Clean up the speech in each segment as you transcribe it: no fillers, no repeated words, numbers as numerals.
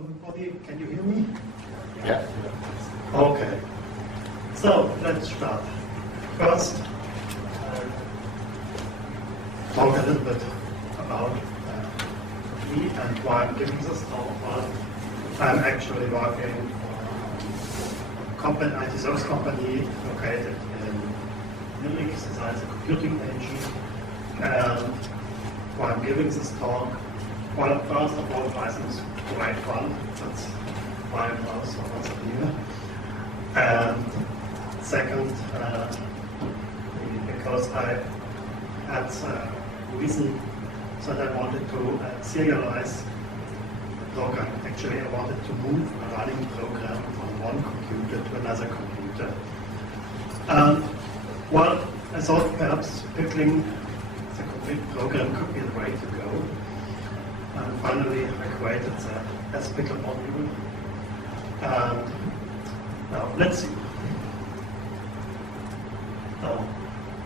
everybody. Can you hear me? Yeah. Okay. So let's start. First, talk a little bit about me and why I'm giving this talk. I'm actually working for an IT service company located in Munich. This is a computing engine. And why I'm giving this talk, well, first of all, Python is quite fun. That's why I'm also here. And second, because I had a reason that I wanted to serialize the program. Actually, I wanted to move a running program from one computer to another computer. Well, I thought perhaps Pickling, the complete program, could be the way to go. And finally, I created the sPickle module. Now, let's see. Now,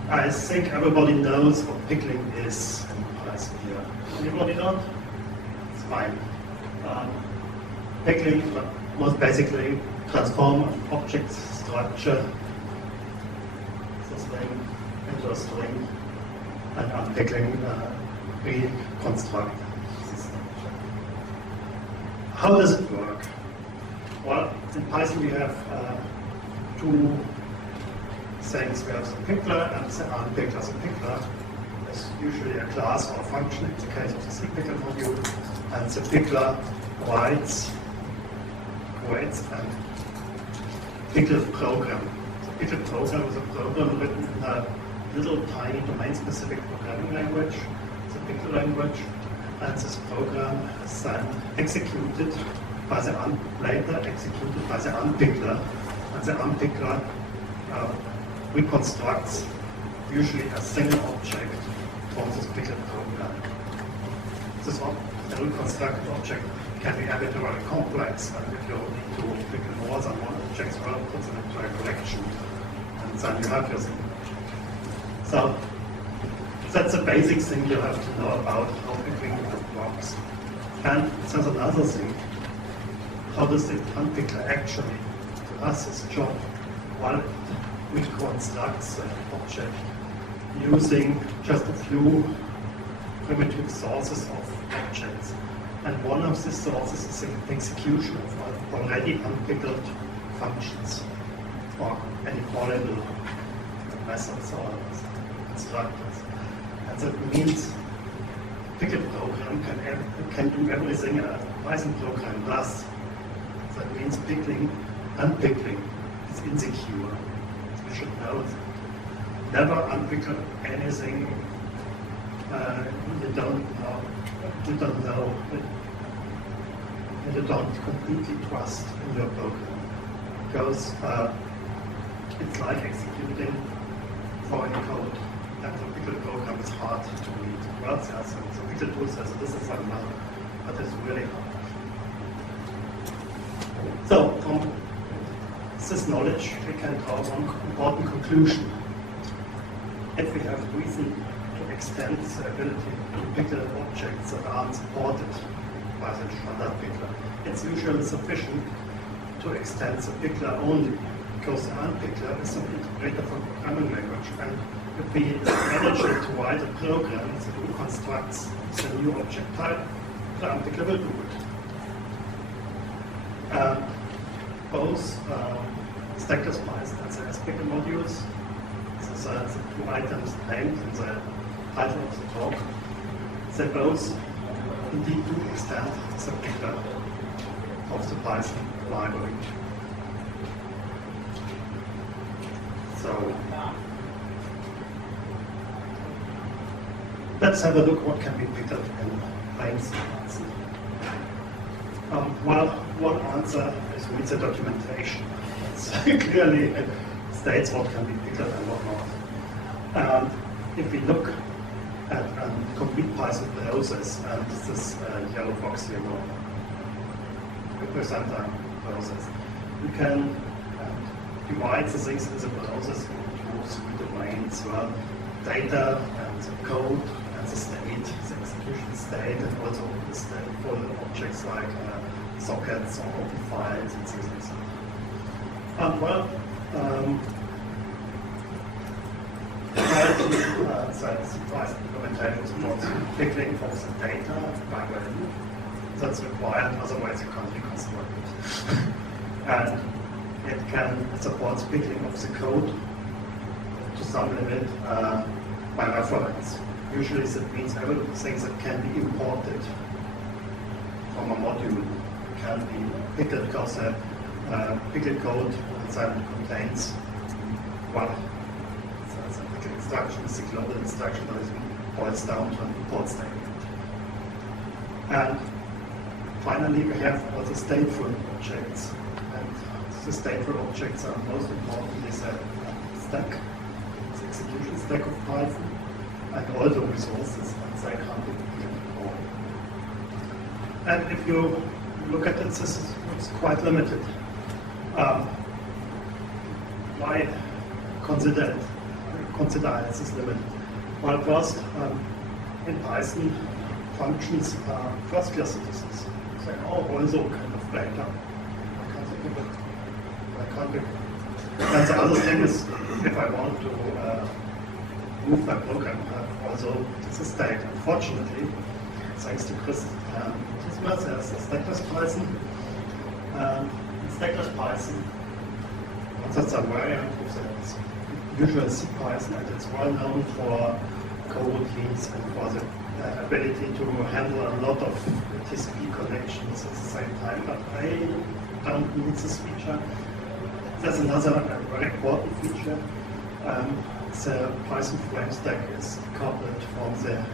I think everybody knows what Pickling is in Python here. Anybody not? It's fine. Pickling was basically transform an object structure, the string, into a string, and unpickling reconstruct the structure. How does it work? Well, in Python we have two things. We have the pickler and the unpickler. The pickler is usually a class or a function in the case of the sPickle module, and the pickler creates a pickle program. The pickle program is a program written in a little tiny domain-specific programming language, the pickle language, and this program is then executed by the later executed by the unpickler, and the unpickler reconstructs usually a single object from this pickle program. This reconstructed object can be arbitrarily complex, and if you need to pickle more than one object, well, put them into a collection, and then you have your single object. So that's the basic thing you have to know about how pickling works. And there's another thing. How does the unpickler actually do its job? Well, it reconstructs the object using just a few primitive sources of objects. And one of these sources is the execution of already unpickled functions or any callable methods or constructors. And that means pickle program can do everything a Python program does. That means pickling, unpickling is insecure. You should know that. Never unpickle anything you don't know, and you don't completely trust in your program. Because it's like executing foreign code, and the pickle program is hard to read. Well, yes, the pickle tool says this is unknown, but it's really hard. So, from this knowledge, we can draw one important conclusion. If we have reason to extend the ability to pickle objects that aren't supported by the standard pickler, it's usually sufficient to extend the pickler only, because the unpickler is an interpreter for programming language, and if we manage to write a program that reconstructs the new object type, the unpickler will do it. Both Stackless Python and the sPickle modules, these are the two items named in the title of the talk, they both indeed do extend the pickler of the Python library. So let's have a look what can be pickled in plain Python. Well, one answer is read the documentation. It clearly states what can be pickled and what not. If we look at a complete Python process, and this yellow box here will represent a process, we can divide the things in the process into three domains. Well, data and the code and the state, the execution state, and also the state for the objects like sockets or open files and things like that. Surprise implementation supports pickling of the data by value. That's required, otherwise you can't reconstruct it. And it can support pickling of the code to some limit by reference. Usually that means everything that can be imported from a module can be pickled, because pickle code then contains one pickle instruction, is the global instruction that boils down to an import statement. And finally, we have also stateful objects. And the stateful objects are most importantly the stack, the execution stack of Python, and all the resources and they can't be pickled. And if you look at it, this looks quite limited. Why consider it this limited? Well, first, in Python, functions are first-class citizens. They are also kind of data. I can't pick it. And the other thing is, if I want to move my program, also this is state. Unfortunately, thanks to Kruis, there's a Stackless Python. In Stackless Python, that's a variant of the usual sPickle, and it's well known for coroutines and for the ability to handle a lot of TCP connections at the same time. But I don't need this feature. There's another very important feature. The Python frame stack is coupled from the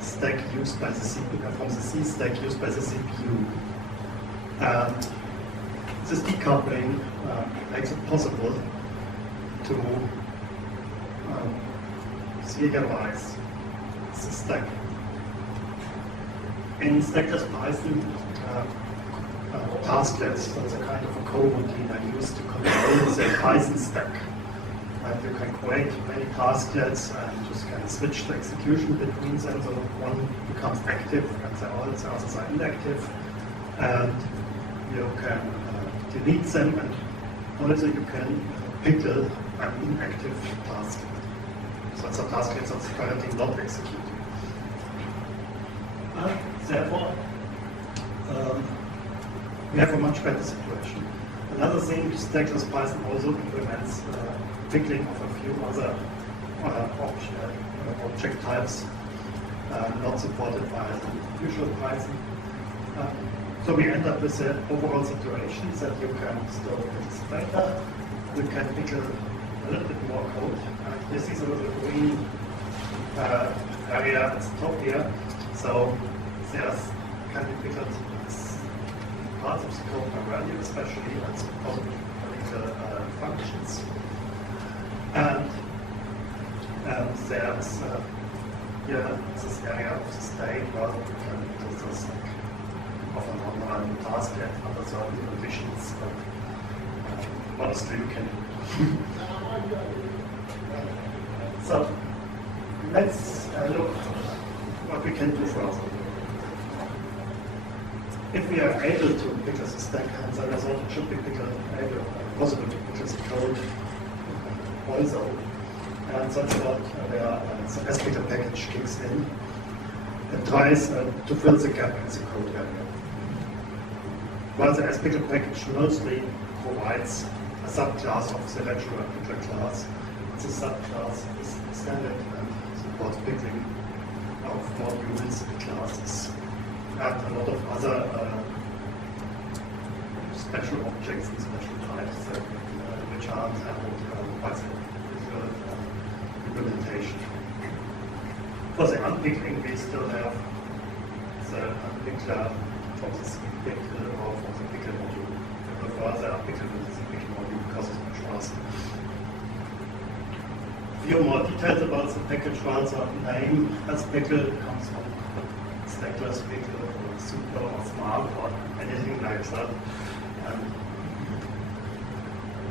stack used by the CPU, from the C stack used by the CPU. This decoupling makes it possible to serialize the stack. In Stackless Python, tasklets, that's a kind of a coroutine I use to control the Python stack. And you can create many tasklets and just kind of switch the execution between them, so one becomes active and the others are inactive. And you can delete them, and also you can pickle an inactive tasklet. So it's a tasklet that's currently not executed. Therefore, we have a much better situation. Another thing, Stackless Python also implements pickling of a few other object types not supported by the usual Python. So we end up with the overall situation that you can store this data, you can pickle a little bit more code. This is a little green area at the top here. So there's can be pickled parts of the code by value, especially as particular functions. And there's here this area of the state where you can pickle this of an online tasklet under certain conditions, but honestly you can do. So let's look what we can do further. If we are able to pickle the stack, and then I thought it should be possible to pickle the code also. And that's what where the sPickle package kicks in and tries to fill the gap in the code area. While the sPickle package mostly provides a subclass of the regular pickler class, this subclass is extended and supports pickling of modules and classes, and a lot of other special objects and special types which are handled by the implementation. For the unpickling, we still have the unpickler from the sPickle or from the pickle module. We prefer the unpickle with the sPickle module because it's much faster. A few more details about the package files are name sPickle comes from Stackless Python or Super or Smart or anything like that.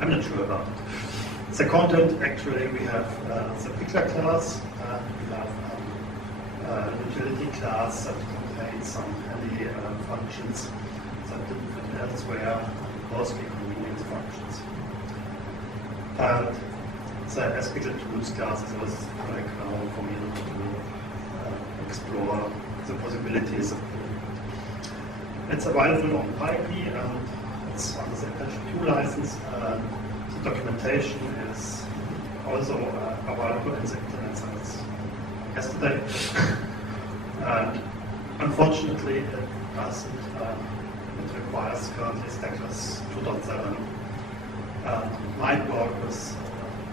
I'm not sure about it. The content, actually, we have the pickler class, we have a utility class that contains some handy functions. that didn't fit elsewhere, mostly convenience functions. And the sPickle tools class is also like for me to explore the possibilities of it. It's available on PyPy and it's under the Apache 2 license. The documentation is also available in the internet since yesterday. And unfortunately, it doesn't. It requires currently Stackless 2.7. And might work with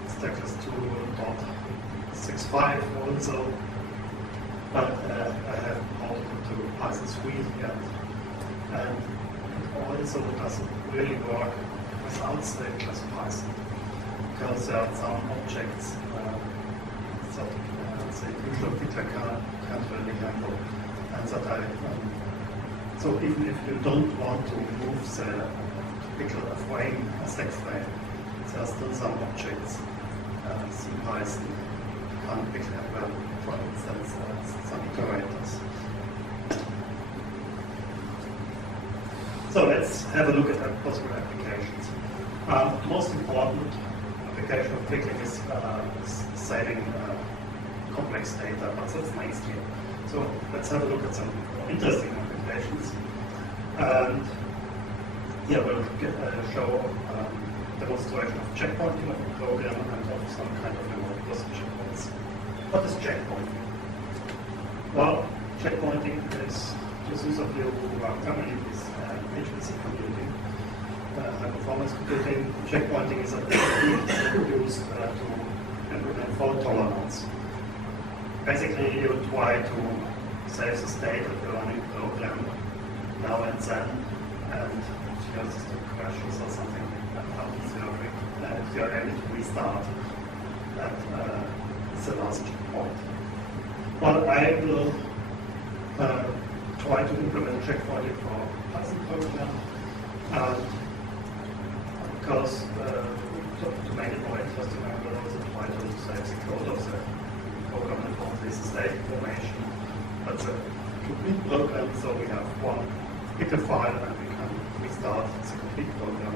Stackless 2.65 also, but I haven't ported it to Python 3 yet. And it also doesn't really work without Stackless Python, because there are some objects that the EuroPython can't really handle. And that so even if you don't want to move the Pickle frame, a stack frame, there are still some objects sPython can't pick up well, for instance, some iterators. So let's have a look at possible applications. Most important application of Pickling is saving complex data, but that's mainstream. So let's have a look at some interesting applications. And here we'll show demonstration of checkpointing of a program and of some kind of remote procedure checkpoints. What is checkpointing? Well, checkpointing is, to those of you who are familiar with HPC computing, high performance computing, checkpointing is a technique used to implement fault tolerance. Basically, you try to save the state of your running program now and then, and if your system crashes or something happens, if you're able to restart, that is the last checkpoint. Well, I will try to implement checkpointing for Python program, because to make it more interesting, I will also try to save the code of the program that contains the state information. That's a complete program, so we have one Pickle file and we can restart the complete program.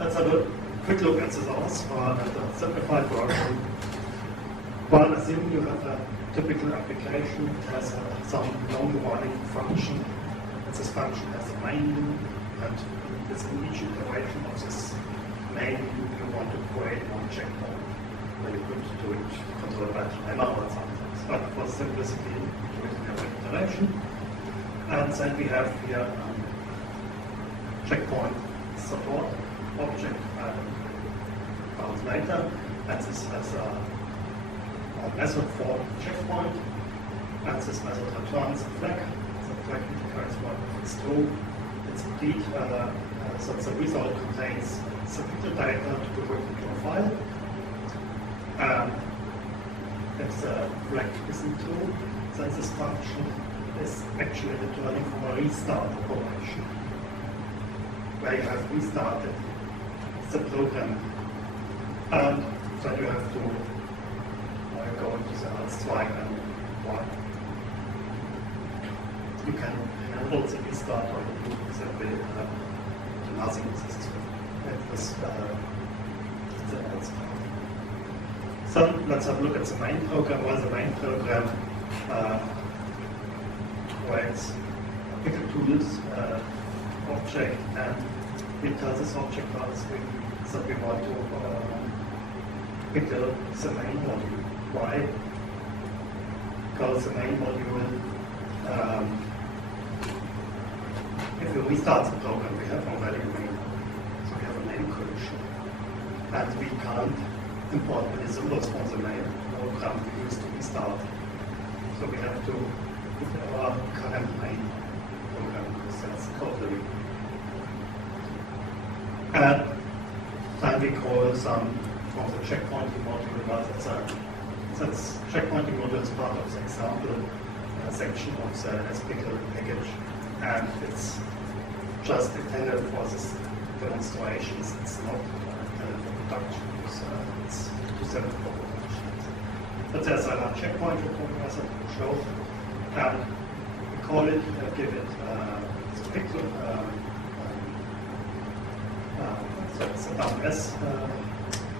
Let's have a quick look at the source for the simplified version. Well, assume you have a typical application. It has some long-running function, and this function has a main loop, and within each iteration of this main loop you want to create one checkpoint. Where you could do it controlled by timer or something. But for simplicity, do it in every iteration. And then we have here checkpoint support object found later. And this has a method for checkpoint. And this method returns a flag. The flag indicates what it's true. It's indeed that the result contains sufficient data to be written into a file. If the flag isn't true, then this function is actually returning from a restart operation, where you have restarted the program. And then you have to go into the else strike and why. You can handle the restart or you do simply do nothing. This is the else strike. So let's have a look at the main program. Well, the main program writes a Pickle tools object, and we tell this object that we want to pickle the main module. Why? Because the main module, if we restart the program, we have already a main, so we have a main collision, and we can't import any symbols from the main program we use to restart. So we have to put our current main program because that's code. And then we call some from the checkpointing module, but that's checkpointing module is part of the example section of the sPickle package, and it's just intended for this demonstrations. It's not intended for production. It's too simple for production. But there's a checkpoint method to show, and call it, give it sPickle, so it's a down S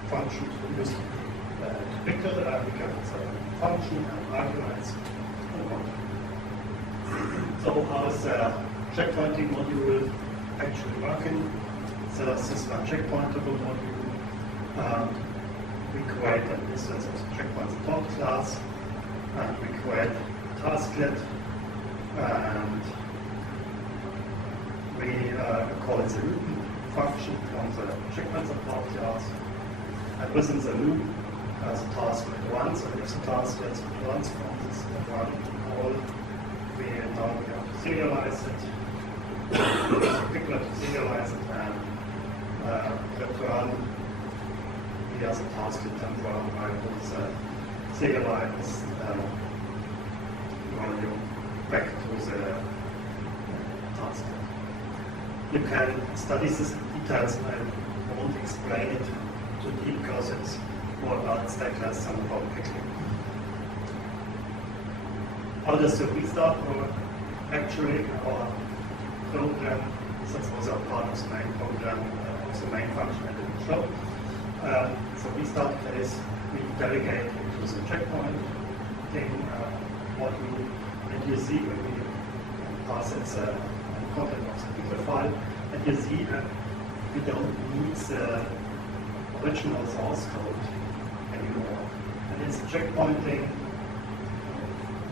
function to use to pickle, we give it a function and arguments. So how is the checkpointing module actually working? So this is a checkpointable module. We create an instance of the checkpoint support class, and we create a tasklet, and we call it the loop function from the checkpoint support class. And within the loop, the tasklet runs, and if the tasklet runs from this run call, we now we have to serialize it, Pickler to serialize it, and return via the tasklet and run items serialize value back to the tasklet. You can study this in details, and I won't explain it too deep because it's more about Stackless than about Pickling. How does the restart work? Actually, our program, since it was a part of the main program, of the main function I didn't show. So restart case, we delegate into the checkpoint thing module, and you see when we pass it the content of the Pickle file, and you see that we don't need the original source code anymore. And it's a checkpointing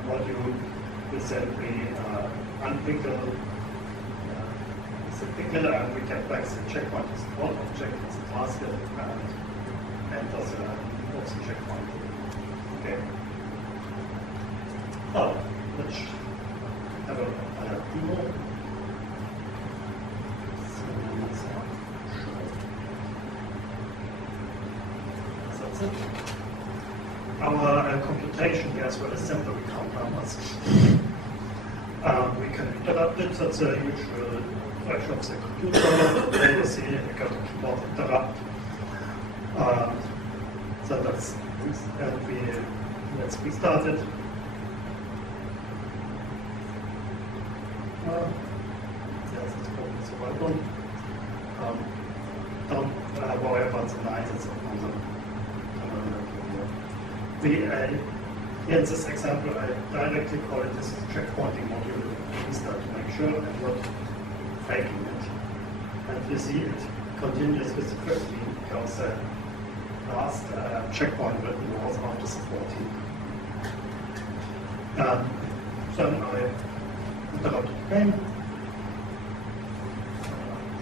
module we simply unpickle the pickle, and we get back the checkpoint support object as a tasklet and enter the checkpoint. Okay. Oh, let's have a demo. That's it. Our computation here is very simple. We count numbers. We can interrupt it. That's a usual function of the computer. There you see we got a keyboard interrupt. So that's, and let's restart it. Yes, it's called the right one. Don't worry about the lines, it's on the here in this example, I directly call it this checkpointing module restart to make sure I'm not faking it. And you see it continues with the 15 because the last checkpoint written was after the 14. Then I interrupt it again,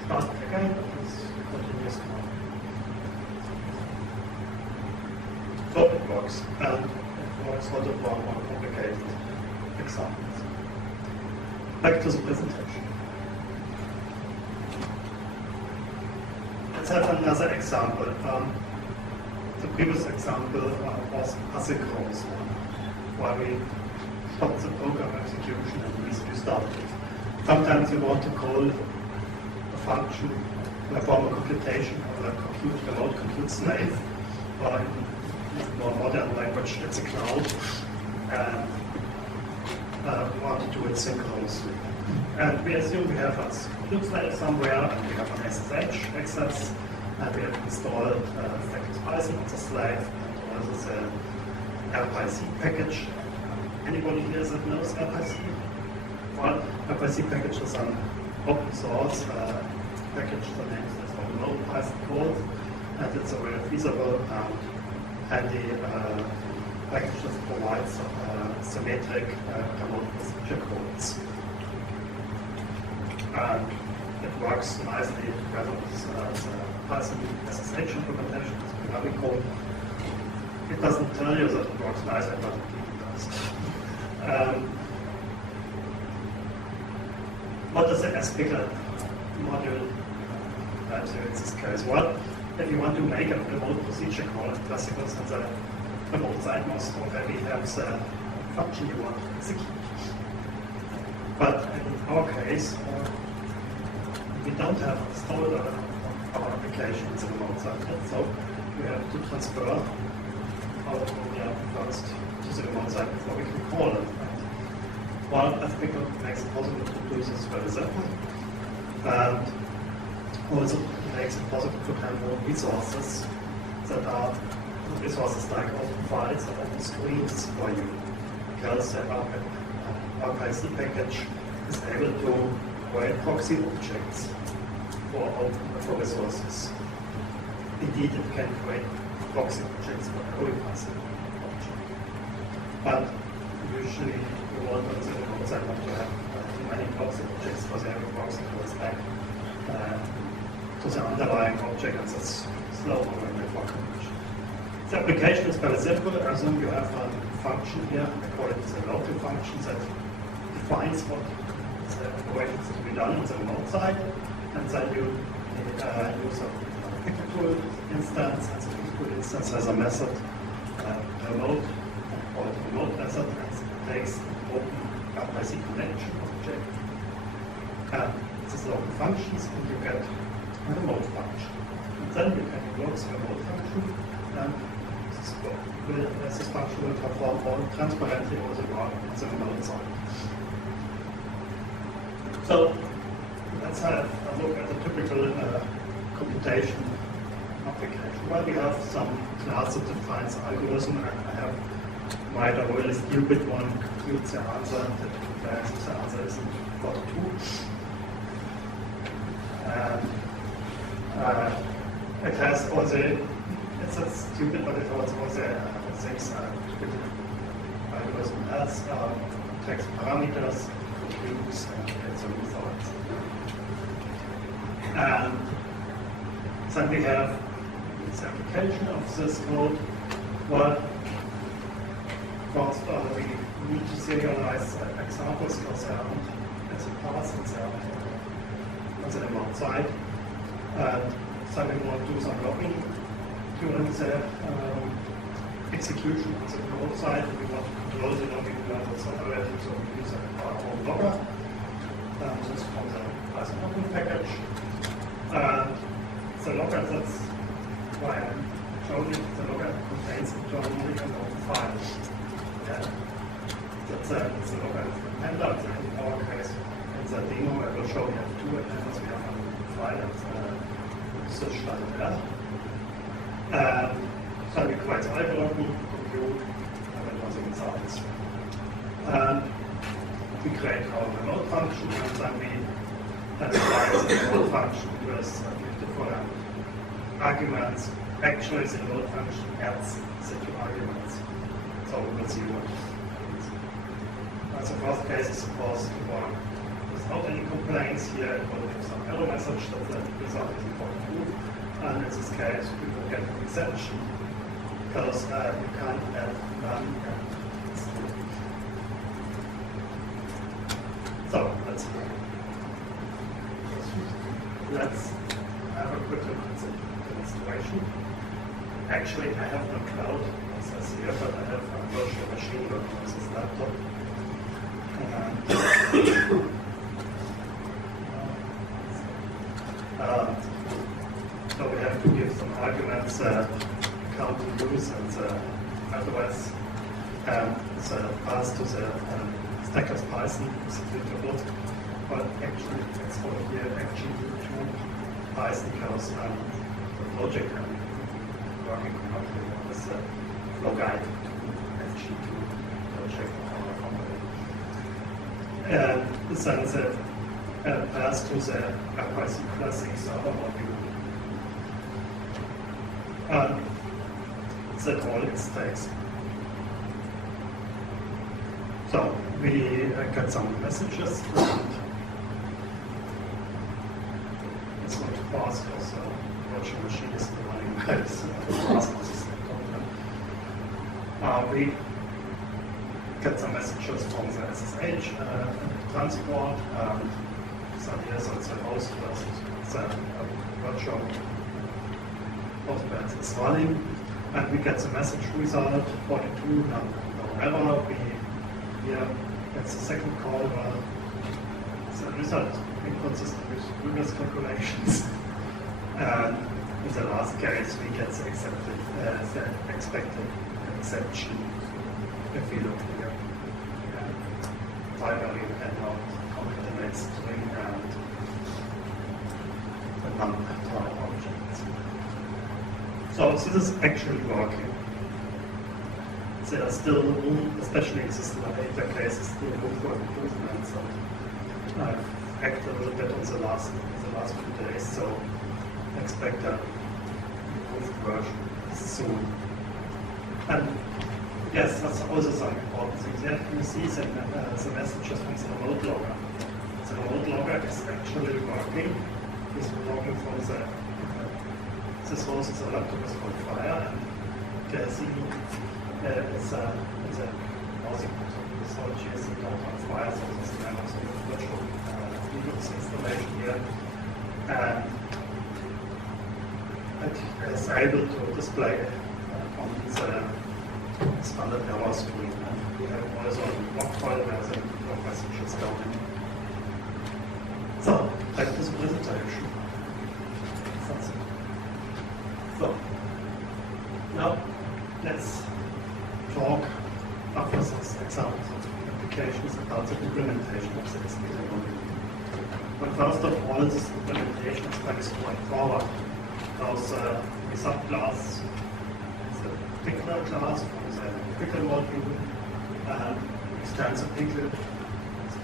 start it again, this continues now. So it works, and it works for the more complicated examples. Back to the presentation. Let's have another example. The previous example was asynchronous one, where we stopped the program execution and restarted it. Sometimes you want to call a function, perform a computation, or a remote compute slave, or in more modern language, it's a cloud, and we want to do it synchronously. And we assume we have a compute slave somewhere, and we have an SSH access, and we have installed Stackless Python on the slave, and also the EuroPython package. Anybody here that knows EuroPython? Well, EuroPython package is an open source package, the name is EuroPython code, and it's a very feasible and handy package that provides symmetric remote procedure codes. And it works nicely together with the Python SSH implementation, as we code. It doesn't tell you that it works nicely, but it does. What does the sPickle module do in this case? Well, if you want to make a remote procedure call, classical since the remote side must already have the function you want to execute. But in our case, we don't have installed our application in the remote side, so we have to transfer our program first to the remote side before we can call it. Well, sPickle makes it possible to do this very simple. And also makes it possible to handle resources that are resources like open files or open screens for you. Because the RPyC package is able to create proxy objects for resources. Indeed, it can create proxy objects for every EuroPython object. But usually you want on the remote side not to have many proxy objects because every proxy goes back to the underlying object and that's slow over network connection. The application is very simple. Assume you have a function here, I call it the local function that defines what the operations to be done on the remote side, and then you use a Pickle instance, and the Pickle instance has a method, remote, called remote method, and it takes an open RPyC connection object. This is local functions, and you get a remote function. And then you can invoke the remote function, and this function will perform all transparently also on the remote side. So let's have a look at the typical computation application. Well, we have some class that defines algorithm, and I have made a really stupid one compute the answer that declares if the answer isn't 42. It has all the, it's not stupid, but it also has things typical algorithm has text parameters, computes, and gets the results. And then we have this application of this code. Well, first we need to serialize examples because they aren't as a pass and they are on the remote side. And then we want to do some logging during the execution on the remote side. We want to control the logging levels already, so we use our own logger. This is from the Python logging package. The logger, that's why I'm showing it, the logger contains internally an open file. That's the logger appender, in our case. In the demo, I will show you have two appenders. We have a file and Tagliatelle. So we create the algorithm, compute, and then also results. We create our remote function, and then we apply the remote function with different arguments. Actually, the remote function adds the two arguments. So we will see what it is. The first case is supposed to work without any complaints. Here it will give some error message that the result is important true. And in this case, we will get an exception because you can't add none and it's true. So let's have a quick look at the demonstration. Actually, I have no cloud, as I see here, but I have a virtual machine on this laptop. So we have to give some arguments, count to use, and otherwise the pass to the Stackless Python is applicable. But actually, it's over here actually to Python because the logic and working commercially with the flow guide actually to project our company. Then the pass to the Python classic server module. That all it takes. So we get some messages. It's not fast because the virtual machine is running fast. We get some messages from the SSH transport. So here's also the host versus the virtual hostbed is running. And we get the message result 42, no error. We here gets the second call where the result inconsistent with previous calculations. And in the last case, we get the expected exception if we look here. primary cannot concatenate string and the non-type objects. So this is actually working. There are still room, especially in system data cases, still room for improvement. So I've acted a little bit on the last few days, so expect an improved version soon. And yes, that's also some important things. Yeah, you see the messages from the remote logger. The remote logger is actually working. It's working from the source of the laptop is called Fire, and the see is a browsing technology is not on Fire, so this is kind of virtual Linux installation here. And it is able to display on the standard error screen. And we have also a log file where the log message is going. So, back to the presentation. So, now let's talk after some examples of applications about the implementation of the sPickle module. But first of all, this implementation is very straightforward. There's a subclass, the Pickler class from the Pickle module, and extends the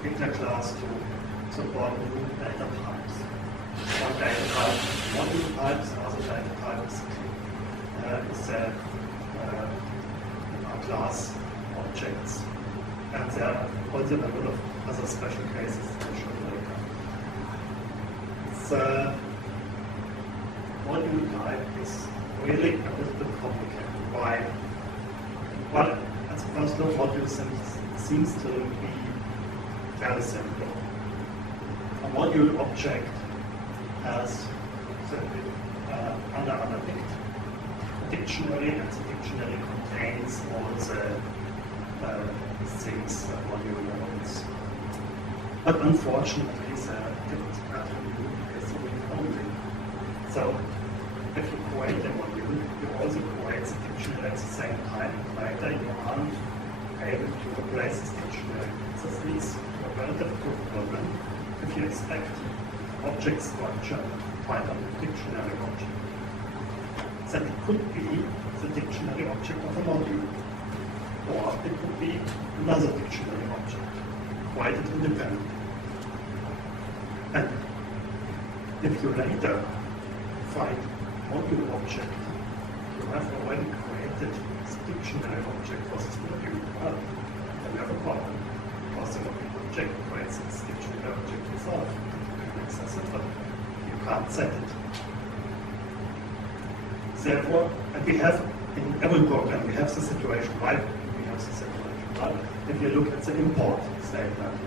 Pickler class to support new data types. One data type is module types, other data type is the class objects. And there are also a lot of other special cases I'll show you later. The module type is really a little bit complicated. Why? Well, at the first look, module seems to be very simple. A module object has under a dictionary, and the dictionary contains all the things that module knows. But unfortunately, the attribute is read-only. So, if you create a module, you also create the dictionary at the same time. Later, you aren't able to replace this dictionary. This leads to a very difficult problem if you expect object structure to find a dictionary object. Then it could be the dictionary object of a module, or it could be another dictionary object, quite independent. And if you later find module object, you have already created this dictionary object for this module. Well, then you have a problem, because the module object creates this dictionary object itself. You can access it, but you can't set it. Therefore, and we have in every program, we have the situation, right? We have the situation, right? If you look at the import statement,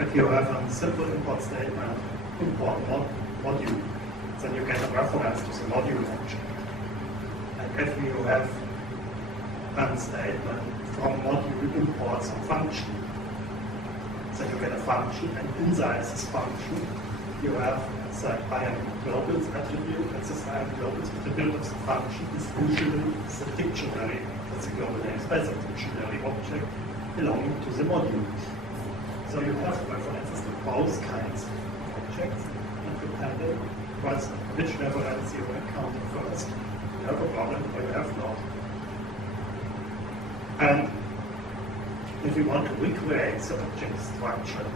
if you have a simple import statement, import module, then you get a reference to the module object. And if you have a statement from module import some function, then you get a function, and inside this function, you have the IAM globals attribute, and this IAM globals attribute of the function is usually the dictionary, that's the global namespace of dictionary object belonging to the module. So you have references to both kinds of objects, and depending on which reference you encounter first, you have a problem or you have not. And if we want to recreate the object structure,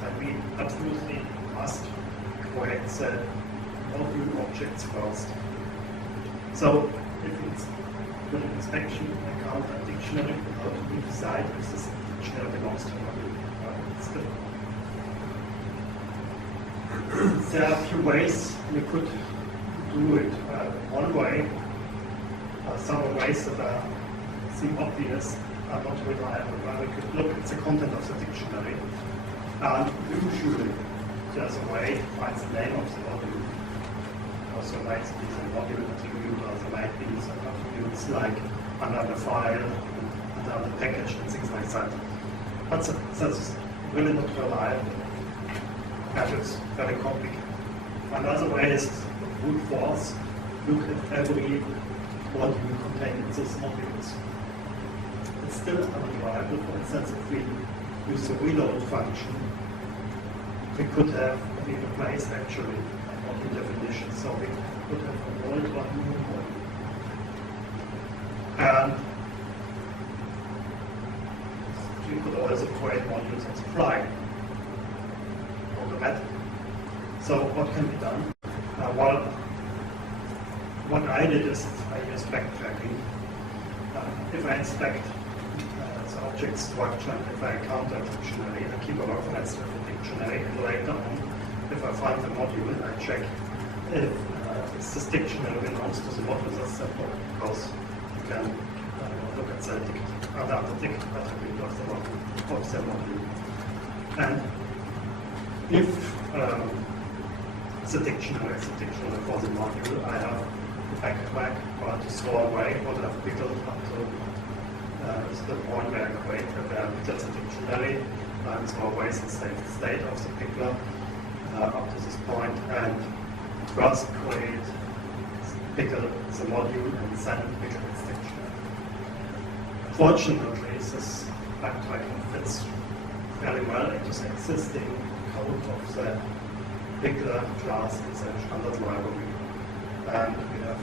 then we absolutely must create the module objects first. So if it's with an inspection account a dictionary, how do we decide if this dictionary belongs to a module? There are a few ways we could do it. One way, some ways that seem obvious are not reliable, where we could look at the content of the dictionary, and usually there's a way to find the name of the module. Also might be the module attribute, or there might be some attributes like under the file, under the package, and things like that. But that's really not reliable. And it's very complicated. Another way is brute force, look at every module contained in these modules. It's still unreliable. For instance, if we use the reload function, we could have replaced actually module definition, so we could have avoided one new module. And we could also create modules on the fly, automatically. So what can be done? Well, what I did is I use backtracking. If I inspect the object structure, if I encounter a dictionary, I keep a reference to the dictionary, and later on, if I find the module, I check if this dictionary belongs to the module that's simple, because you can look at the other attribute of the module. And if the dictionary is the dictionary for the module, I have to backtrack or to throw away what I've pickled up to the point where I create the dictionary and throw away the state of the pickler up to this point, and first create, pickle the module, and then pickle its dictionary. Fortunately, this backtracking fits very well into the existing code of the pickler class in the standard library. And we have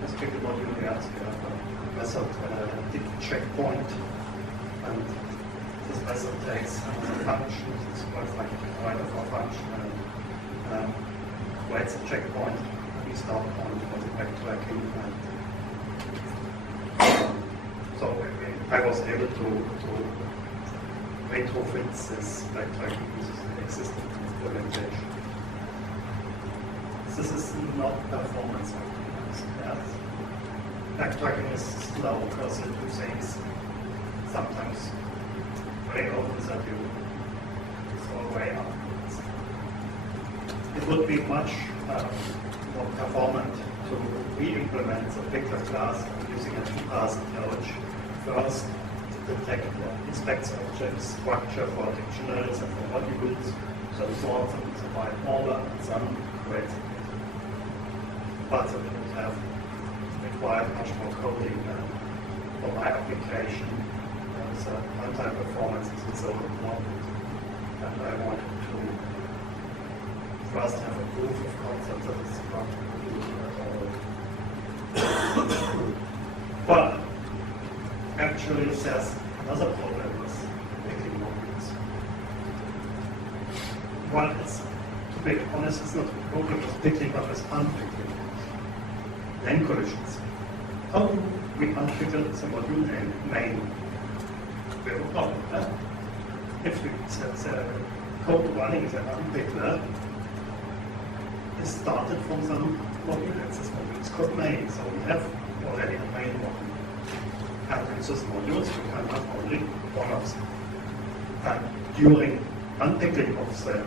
this pickle module here, we have a method dict checkpoint, and this method takes a function, this is quite like right of our function, and waits a checkpoint, a restart point for the backtracking. And so I was able to retrofit this backtracking using the existing implementation. This is not performance optimized. Yes. Backtracking is slow because it do things sometimes very often that you throw away afterwards. It would be much more performant to re-implement the pickler class using a two-pass approach. First, detect or inspect the object structure for dictionaries and for modules, so sort them in the right order, and then create them. But it would have required much more coding for my application. So runtime performance is so important, and I wanted to first have a proof of concept that it's not at all. But actually, there's another problem with pickling modules. Well, it's, to be honest, it's not a problem with pickling, but with unpickling. Name collisions. How do we unpickle the module name main? We have a problem. If the code running the unpickler is started from some module, and this module is called main, so we have already a main module. And in those modules, we can have only one of them. And during unpickling of them,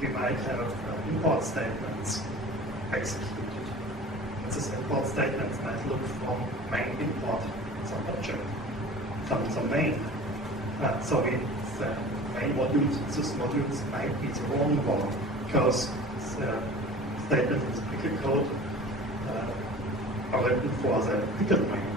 we might have import statements executed. And these import statements might look from main import some object from the main. So the main modules, these modules might be the wrong one, because the statement in the pickle code are written for the pickle main.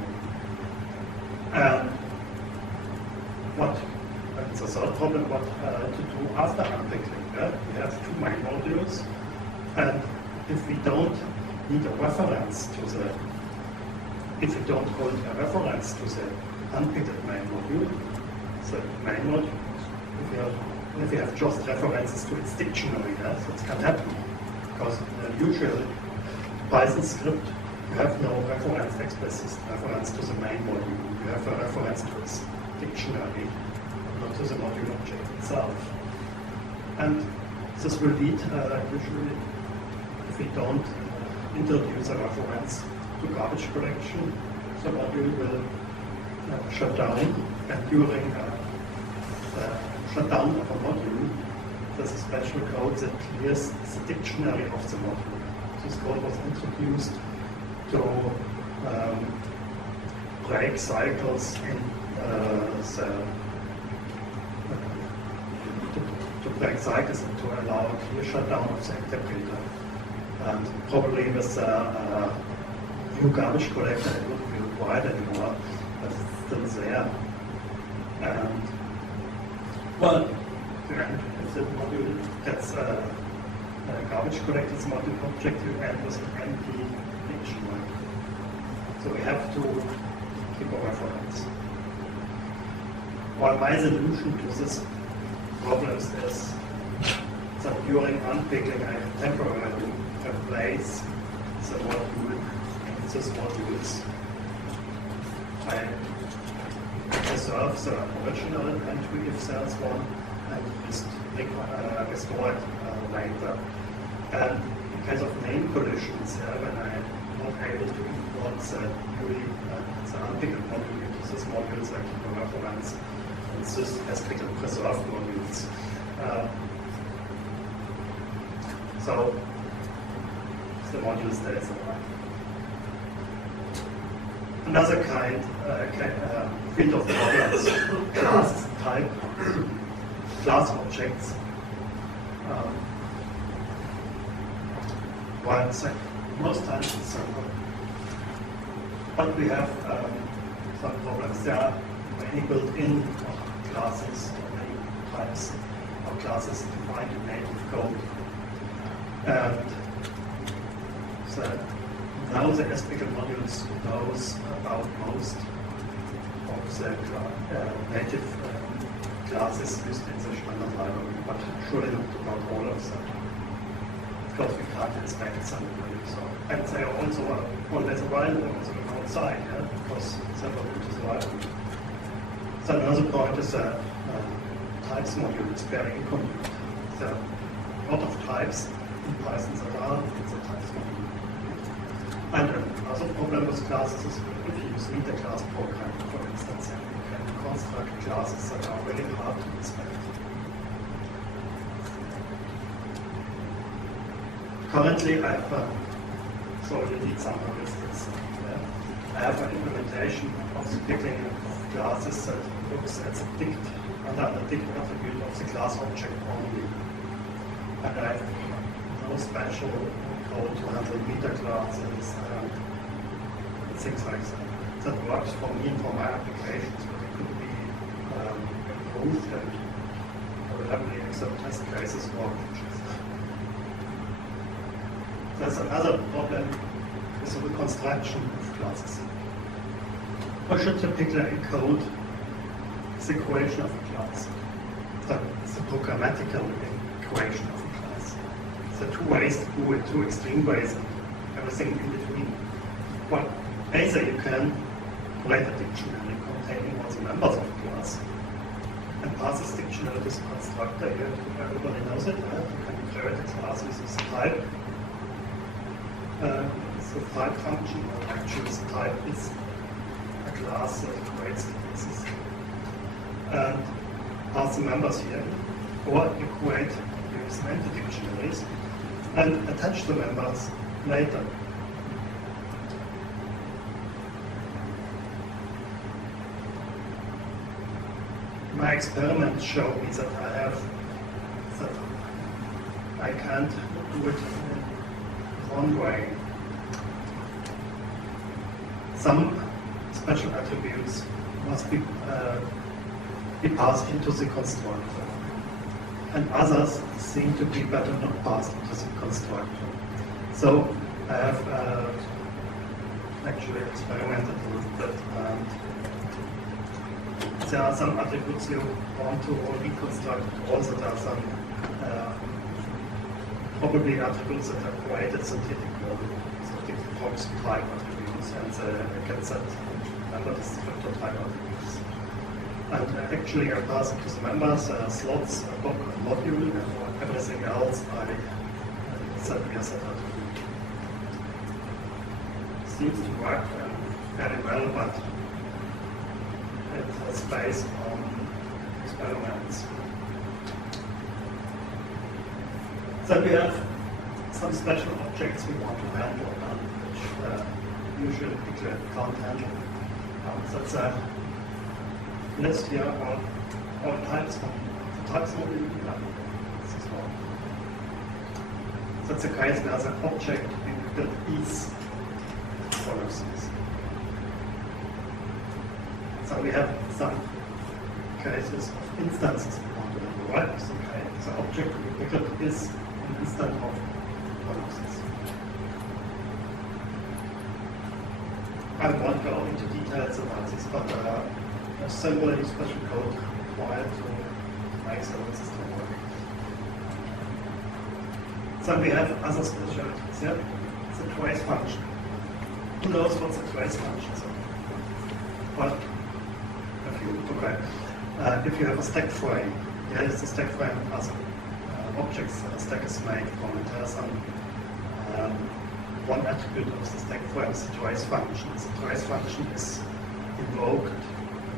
The third problem, what to do after unpickling. We have two main modules, and if we don't need a reference to if we don't hold a reference to the unpickled main module, the main module, if we have just references to its dictionary, that can happen, because usually Python script, you have no reference, explicit reference to the main module. You have a reference to its dictionary, not to the module object itself. And this will lead, usually, if we don't introduce a reference to garbage collection, the module will shut down, and during the shutdown of a module, there's a special code that clears the dictionary of the module. This code was introduced to break cycles in to break cycles and to allow a clear shutdown of the interpreter. And probably with a new garbage collector, it wouldn't be required anymore, but it's still there. And Well, if the module gets a garbage collectors module object, you end with an empty dictionary. So we have to keep a reference. Well, my solution to this problem is that during unpickling I temporarily replace the module and these modules. I preserve the original entry if there's one and just restore it later. And in case of name collisions, when I'm not able to import the unpickled module into this module, so I keep a reference. It's just sPickle preserved modules. So the module stays alive. Another kind field of problems, class type, class objects. While most times it's simple, but we have some problems. There are many built-in classes, or many types of classes defined in native code. And so now the sPickle modules knows about most of the native classes used in the standard library, but surely not about all of them, because we can't inspect some of them. So, and they are also always available outside, because several into the library. So another point is that types module is very incomplete. There are a lot of types in Python that are in the types module. And another problem with classes is if you use the class program, for instance, you can construct classes that are really hard to inspect. Currently, I have, so you need some heuristics. I have an implementation of the pickling of classes that looks at the ticked, under the ticked attribute of the class object only. And I have no special code to handle meta classes and things like that. That works for me and for my applications, but it could be improved and probably accept test cases for features. There's another problem with the reconstruction of classes. How should the pickler encode the equation of a class? The programmatical equation of a class. The two ways to do it, two extreme ways, and everything in between. Well, either you can write a dictionary containing all the members of a class and pass this dictionary to the constructor. Everybody knows it. You can create a class with this type. The type function, or actually the type is a class that creates the classes. And pass the members here, or you create use empty dictionaries and attach the members later. My experiments show me that I can't do it in one way. Some special attributes must be passed into the constructor, and others seem to be better not passed into the constructor. So I have actually experimented with that, and there are some attributes you want to reconstruct. Also, there are some probably attributes that are created synthetically, so the proxy type attributes and get set member descriptor type attributes. And actually, I pass it to the members, slots, a book, a module, and for everything else, I set me a set attribute. Seems to work very well, but it is based on experiments. So we have some special objects we want to handle, which usually Pickle can't handle. That's a list here of all types of the types module. This is one. That's a case where the object that is follows this. So we have some cases of instances we want to override. Okay, the object to be pickled is an instance of policies. I won't go into details about this, but there's simply special code required to make the system work. So we have other specialties here. The trace function. Who knows what the trace function is? Well, if you have a stack frame, here is the stack frame as objects a stack is made from. It has one attribute of the stack frame is the trace function. The trace function is invoked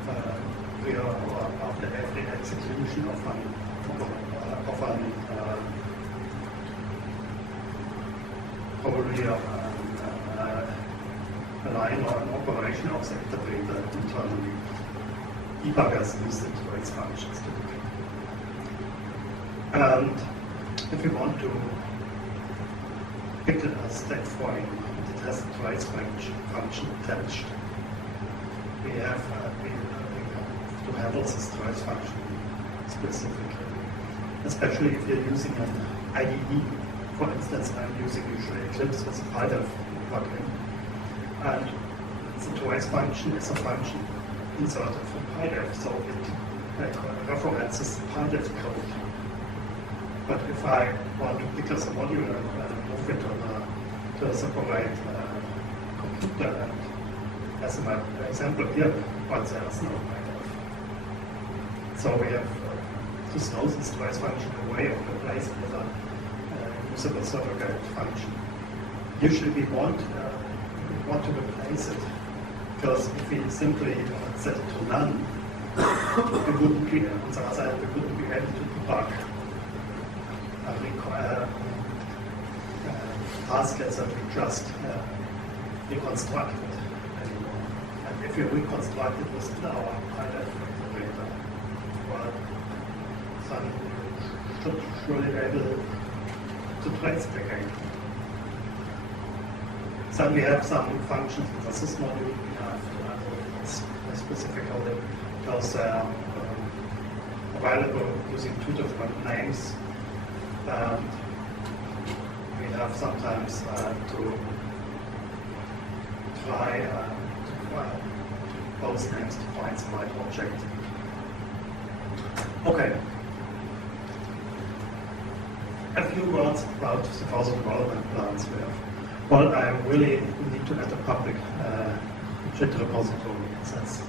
after every execution of probably a line or an operation of the interpreter internally. Debuggers use the trace functions typically. And if you want to pickle a stack frame, it has a trace function attached. We have to handle this trace function specifically, especially if you're using an IDE. For instance, I'm using usually Eclipse with a Python plugin, and the trace function is a function inserted from Python, so it references the Python code. But if I want to pickle the module and move it to a separate computer, and as in my example here, but there's no Python. So we have to throw this trace function away and replace it with a usable surrogate function. Usually we want to replace it, because if we simply set it to none, we wouldn't be, on the other hand, we wouldn't be able to debug taskets that we just reconstructed anymore. And if we reconstruct it within our Python interpreter, well, then we should surely be able to trace it again. So we have some functions with the sys module. We have to handle specifically those available using two different names. And we have sometimes to try both names to find the right object. Okay. A few words about the further development plans we have. Well, I really need to add a public JIT repository. That's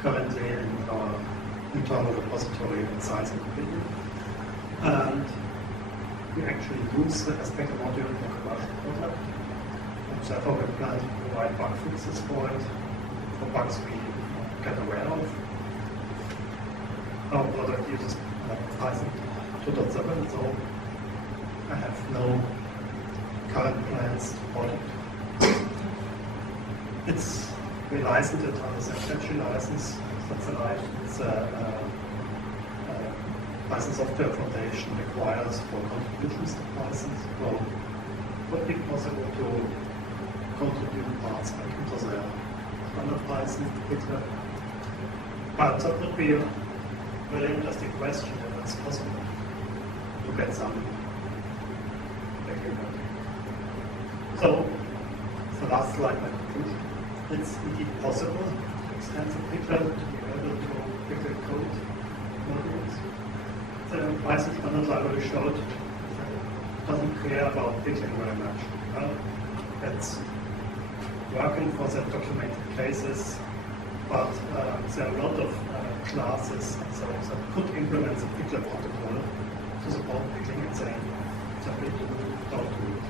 currently in our internal repository in Science and Opinion. And we actually use the sPickle module in the commercial product. And therefore, we plan to provide bug fixes for it, for bugs we get aware of. Our product uses Python 2.7, so I have no current plans to support it. We licensed it under the Apache license. That's a Python Software Foundation requires for contributions to Python. So it would be possible to contribute parts back into the standard Python particular. But that would be a really interesting question if it's possible to get some backing. So, the last slide, my conclusion. It's indeed possible to extend the pickler to be able to pickle code modules. The Python standard library showed that it doesn't care about pickling very much. It's working for the documented cases, but there are a lot of classes that could implement the pickler protocol to support pickling and saying simply don't do it.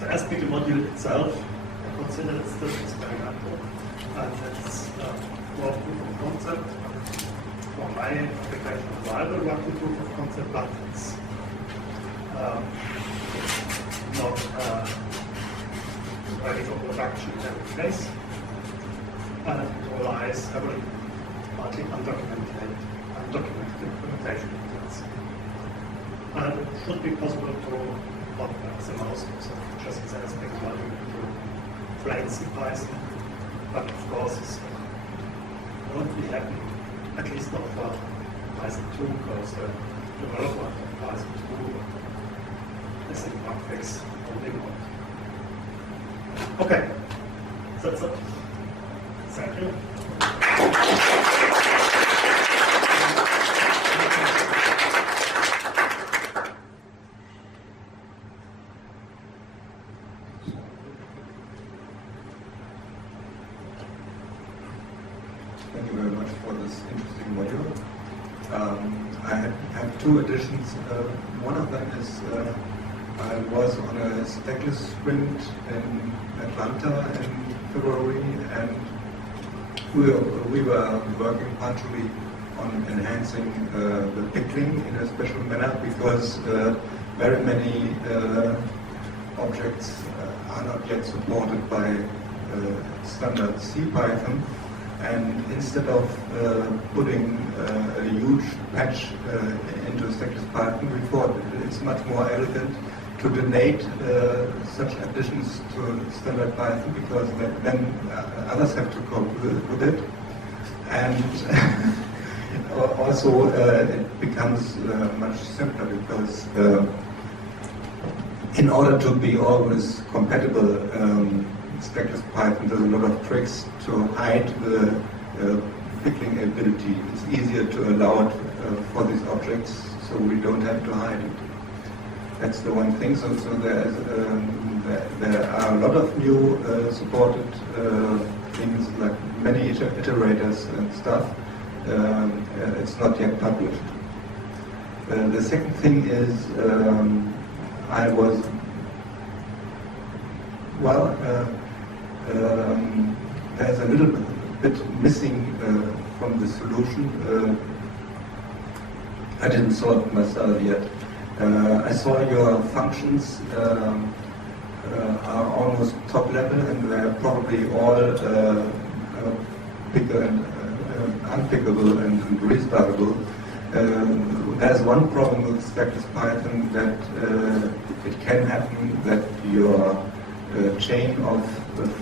The sPickle module itself, I consider it still experimental, and it's more proof of concept. For my application of library working proof of concept, but it's not ready for production in every case. And it relies heavily partly undocumented implementation details. And it should be possible to maximize the most of the features in the sPickle module into plain C Python, but of course it won't be happening at least not for Python 2, because the developer of Python 2 is in bug fix only mode. Okay, that's it. Thank you. Thank you very much for this interesting module. I have two additions. One of them is I was on a Stackless sprint in Atlanta in February, and we were working punctually on enhancing the pickling in a special manner, because very many objects are not yet supported by standard sPickle. And instead of putting a huge patch into Stackless Python, we thought it's much more elegant to donate such additions to standard Python, because then others have to cope with it. And also it becomes much simpler, because in order to be always compatible, Stackless Python does a lot of tricks to hide the pickling ability. It's easier to allow it for these objects, so we don't have to hide it. That's the one thing. So there are a lot of new supported things, like many iterators and stuff. It's not yet published. The second thing is I was there's a little bit missing from the solution. I didn't solve it myself yet. I saw your functions are almost top level, and they're probably all pickle and unpickable and restartable. There's one problem with Stackless Python, that it can happen that your chain of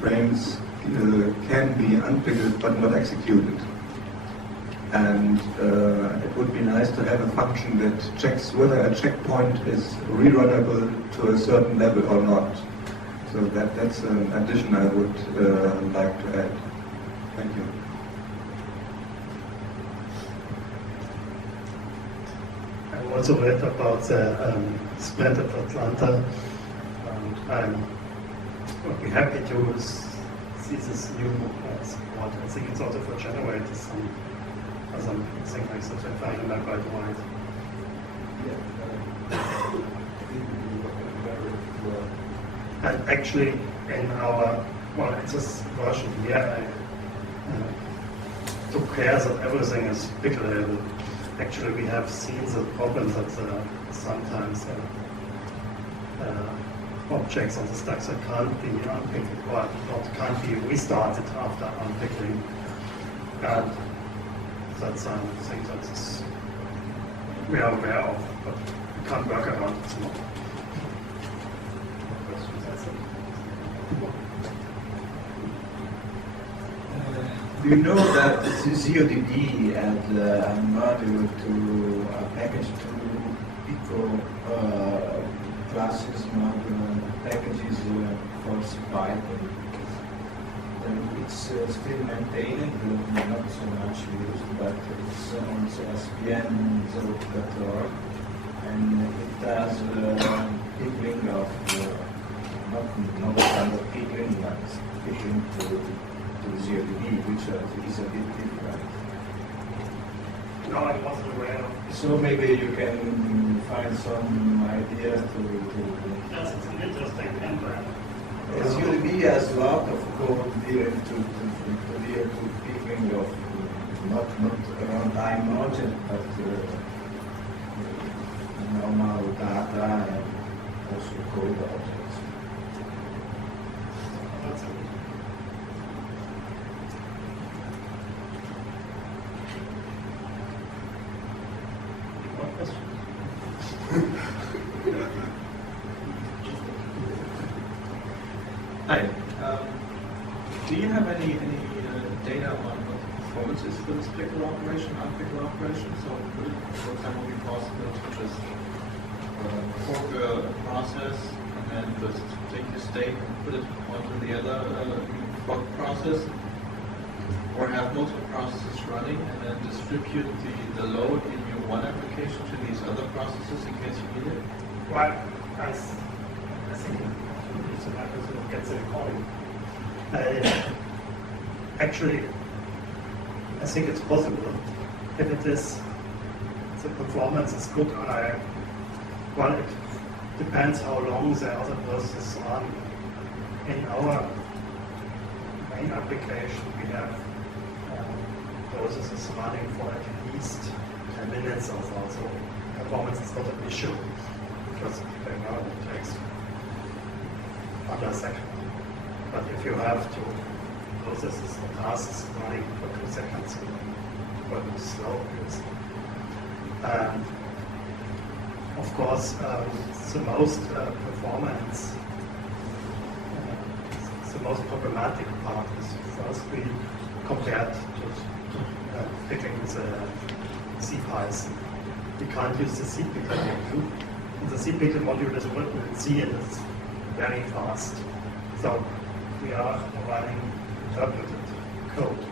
frames can be unpickled but not executed. And it would be nice to have a function that checks whether a checkpoint is rerunnable to a certain level or not. So that's an addition I would like to add. Thank you. I also read about the sprint at Atlanta, and I'm be happy to see this new support. I think it's also for generators, something like that, if I remember it right. And actually, in our, in this version here, I took care that everything is pickleable. Actually, we have seen the problem that sometimes objects on the stacks that can't be unpickled or can't be restarted after unpickling. And that's something that we are aware of, but we can't work around it more. Do you know that ZODD add a module to a package to Pickle classes module and packages for sPickle? It's still maintained, not so much used, but it's on spn0.org, and it does pickling of not standard pickling, but pickling to ZODD, which is a bit different. No, I wasn't aware of. So maybe you can find some idea to Yes, it's an interesting environment. ZODD has a lot of code dealing to pickling of not runtime object, but normal data and also code objects. That's it. Hi. Do you have any data on what the which is the sPickle operation, unpickle operation. So would it, for example, be possible to just fork a process and then just take the state and put it onto the other fork process? Or have multiple processes running and then distribute the load in your one application to these other processes in case you need it? Well, I think it's a matter of get the recording. Actually, I think it's possible. If it is, the performance is good, well, it depends how long the other process run. In our main application, we have processes running for at least 10 minutes or so. So performance is not an issue because right now it takes under a second. But if you have to processes or tasks running for 2 seconds, well, it's slow. Of course, the most performance, the most problematic part is firstly compared to picking the sPython. We can't use the sPickle module. And the sPickle module is written in C and it's very fast. So we are running interpreted code.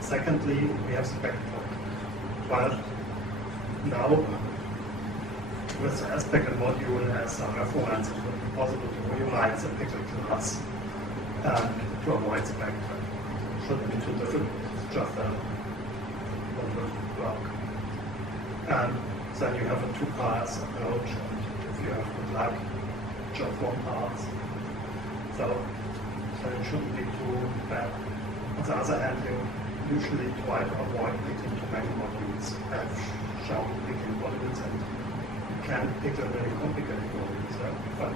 Secondly, we have sPickle. Well, now with the sPickle module as a reference, it would be possible to rewrite the Pickle class to avoid spectrum. It shouldn't be too difficult. It's just a block. And then you have a two-pass approach, and if you have good luck, just one pass. So it shouldn't be too bad. On the other hand, you usually try to avoid picking too many modules. I've shown picking modules, and you can pick a very complicated modules. But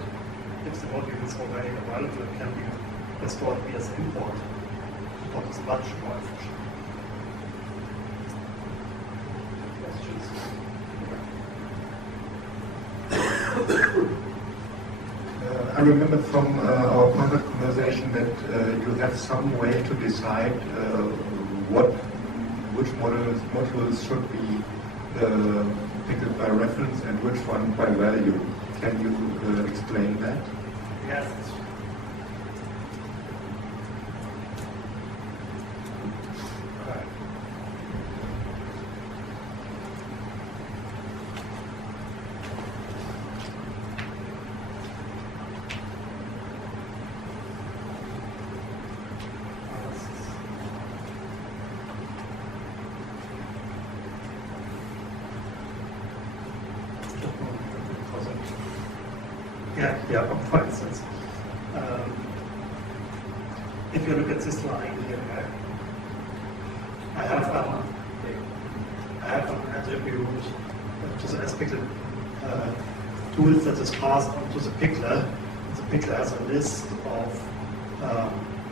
if the module is already available, it can be restored via import. What is much more efficient. I remember from our private conversation that you have some way to decide which modules should be picked by reference and which one by value. Can you explain that? Yes. Yeah, for instance, if you look at this line here, I have an attribute to the sPickle tool that is passed on to the Pickler. The Pickler has a list of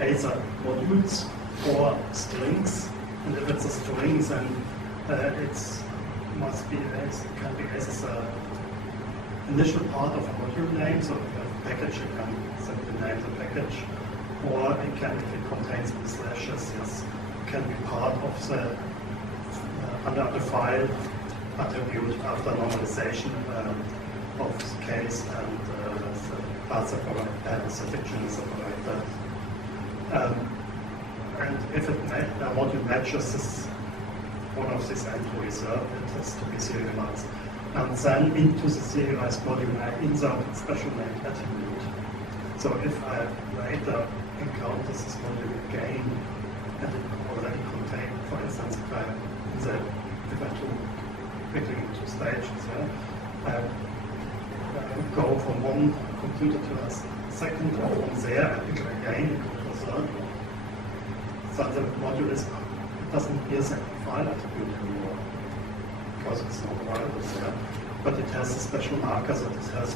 either modules or strings, and if it's a string, then it must be it can be as a initial part of a module name, so if you have a package, you can simply name the package, or it can, if it contains the slashes, yes, it can be part of the under the file attribute after normalization of the case and the path separator, the fiction separator. And if a module matches this, one of these entries, it has to be serialized. And then into the serialized module, I insert a special named attribute. So if I later encounter this module again, and it already contains, for instance, if I do Pickling in 2 stages, I go from one computer to a second, or from there I pickle again, go to a third one. So the module doesn't use a file attribute anymore, because it's not available there, but it has a special marker that it has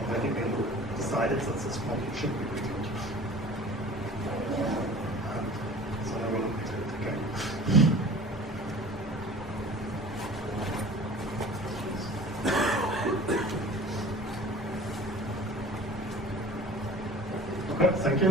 already been decided that this module should be pickled. And so I will pickle it again. Okay, thank you.